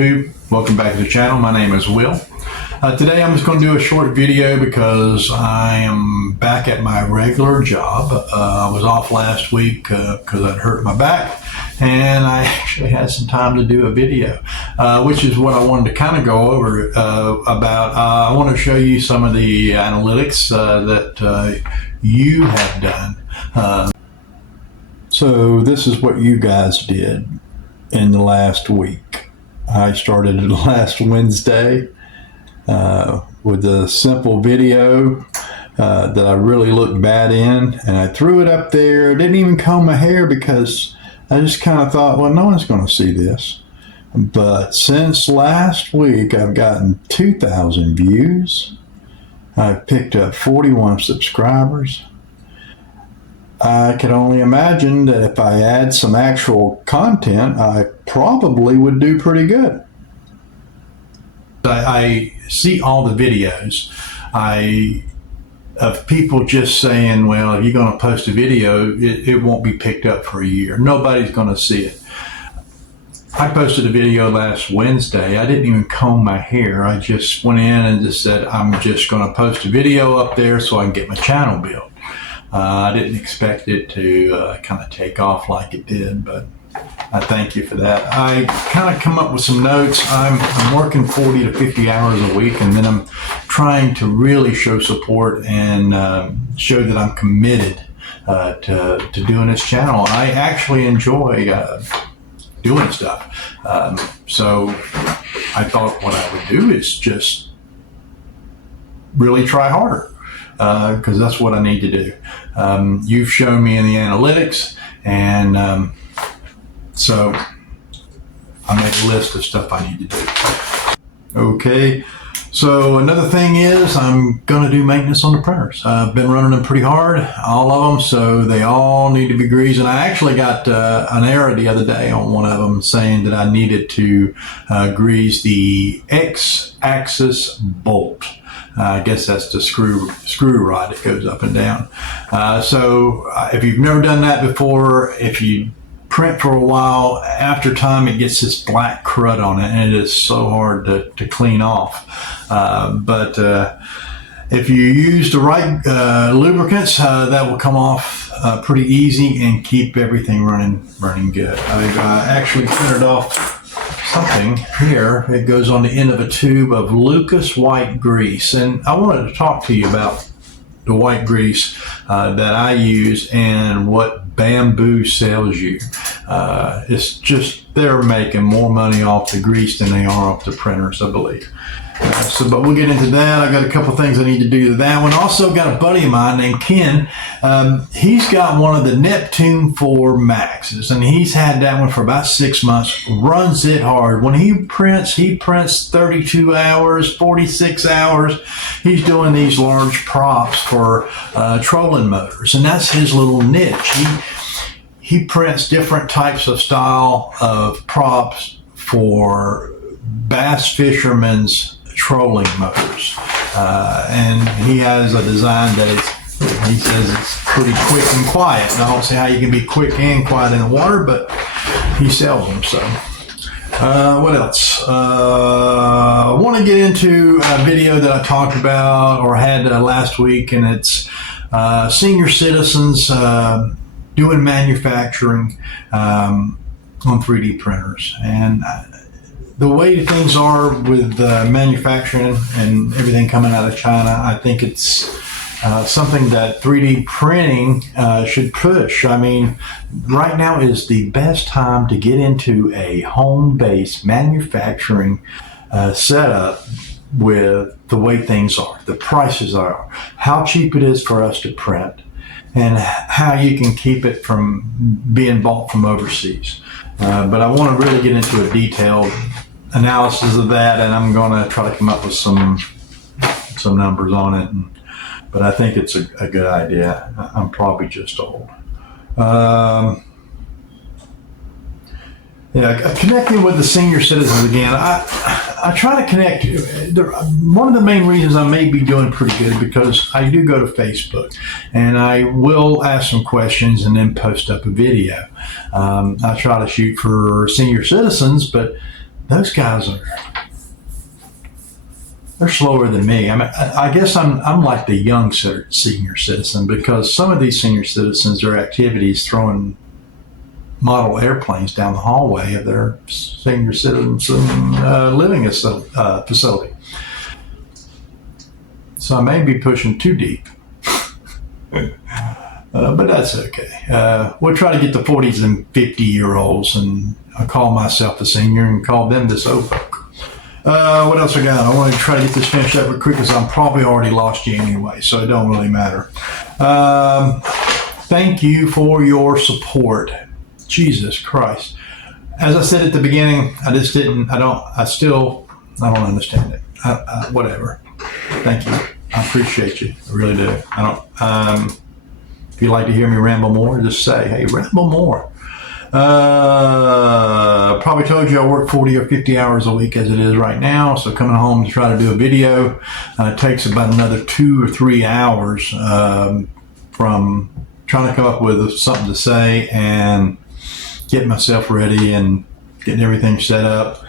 YouTube. Welcome back to the channel. My name is Will. Today I'm just going to do a short video because I am back at my regular job. I was off last week because I'd hurt my back, and I actually had some time to do a video, which is what I wanted to kind of go over about. I want to show you some of the analytics that you have done. So this is what you guys did in the last week. I started last Wednesday with a simple video that I really looked bad in, and I threw it up there. Didn't even comb my hair because I just kind of thought, well, no one's going to see this. But since last week, I've gotten 2,000 views. I've picked up 41 subscribers. I can only imagine that if I add some actual content, I probably would do pretty good. I see all the videos of people just saying, well, if you're going to post a video, it won't be picked up for a year. Nobody's going to see it. I posted a video last Wednesday. I didn't even comb my hair. I just went in and just said, I'm just going to post a video up there so I can get my channel built. I didn't expect it to kind of take off like it did, but I thank you for that. I kind of come up with some notes. I'm working 40 to 50 hours a week, and then I'm trying to really show support and show that I'm committed to doing this channel. I actually enjoy doing stuff. So I thought what I would do is just really try harder. Because that's what I need to do. You've shown me in the analytics, and so I made a list of stuff I need to do. Okay, so another thing is I'm going to do maintenance on the printers. I've been running them pretty hard, all of them, so they all need to be greased. And I actually got an error the other day on one of them saying that I needed to grease the X-axis bolt. I guess that's the screw rod that goes up and down. So if you've never done that before, if you print for a while, after time it gets this black crud on it, and it is so hard to clean off. But if you use the right lubricants, that will come off pretty easy and keep everything running good. I've actually printed off something here. It goes on the end of a tube of Lucas white grease, and I wanted to talk to you about the white grease that I use and what Bamboo sells you. It's just they're making more money off the grease than they are off the printers, I believe. But we'll get into that. I got a couple things I need to do to that one. Also got a buddy of mine named Ken. He's got one of the Neptune 4 Maxes, and he's had that one for about 6 months. Runs it hard. When he prints 32 hours, 46 hours. He's doing these large props for trolling motors, and that's his little niche. He prints different types of style of props for bass fishermen's trolling motors, and he has a design that he says it's pretty quick and quiet. And I don't see how you can be quick and quiet in the water, but he sells them. So what else? I want to get into a video that I talked about or had last week, and it's senior citizens doing manufacturing on 3D printers. And the way things are with manufacturing and everything coming out of China, I think it's something that 3D printing should push. I mean, right now is the best time to get into a home-based manufacturing setup with the way things are, the prices are, how cheap it is for us to print, and how you can keep it from being bought from overseas. But I want to really get into a detailed analysis of that, and I'm going to try to come up with some numbers on it. But I think it's a good idea. I'm probably just old. Connecting with the senior citizens again. I try to connect. One of the main reasons I may be doing pretty good because I do go to Facebook, and I will ask some questions and then post up a video. I try to shoot for senior citizens, but those guys they're slower than me. I mean, I guess I'm like the young senior citizen, because some of these senior citizens, their activities throwing model airplanes down the hallway of their senior citizen living facility. So I may be pushing too deep. But that's okay. We'll try to get the 40s and 50-year-olds, and I call myself the senior and call them this old folk. What else I got? I want to try to get this finished up real quick, because I'm probably already lost you anyway, so it don't really matter. Thank you for your support. Jesus Christ. As I said at the beginning, I don't understand it. Whatever. Thank you. I appreciate you. I really do. If you'd like to hear me ramble more, just say, hey, ramble more. Probably told you I work 40 or 50 hours a week as it is right now. So coming home to try to do a video takes about another 2 or 3 hours from trying to come up with something to say and getting myself ready and getting everything set up,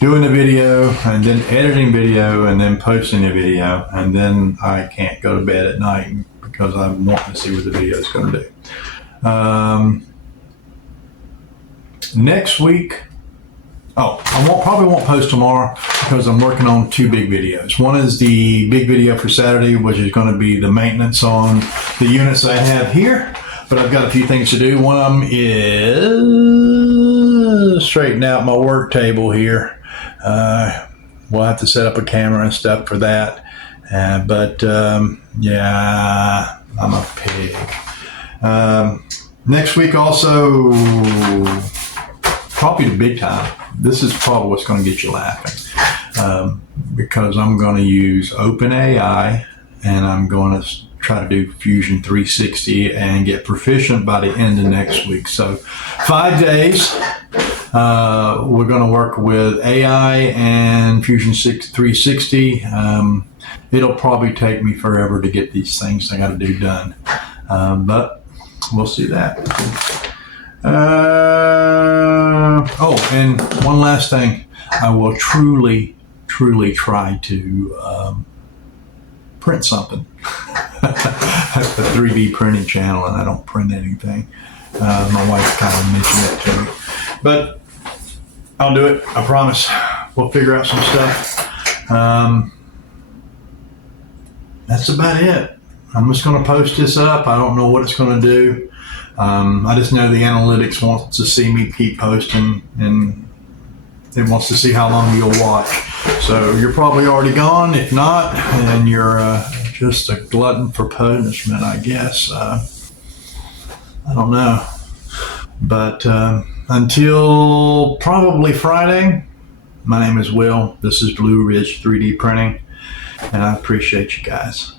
doing the video, and then editing video, and then posting the video, and then I can't go to bed at night because I'm wanting to see what the video is going to do. Next week, probably won't post tomorrow because I'm working on 2 big videos. One is the big video for Saturday, which is going to be the maintenance on the units I have here, but I've got a few things to do. One of them is straighten out my work table here. We'll have to set up a camera and stuff for that. Yeah, I'm a pig. Next week also, probably the big time. This is probably what's going to get you laughing, because I'm going to use OpenAI, and I'm going to try to do Fusion 360 and get proficient by the end of next week. So 5 days. We're going to work with AI and Fusion 360. It'll probably take me forever to get these things I got to do done, but we'll see that. And one last thing. I will truly try to print something. I have a 3D printing channel, and I don't print anything. My wife kind of mentioned that to me. But I'll do it. I promise. We'll figure out some stuff. That's about it. I'm just going to post this up. I don't know what it's going to do. I just know the analytics wants to see me keep posting, and it wants to see how long you'll watch. So you're probably already gone. If not, then you're just a glutton for punishment, I guess. I don't know. But until probably Friday, my name is Will. This is Blue Ridge 3D Printing, and I appreciate you guys.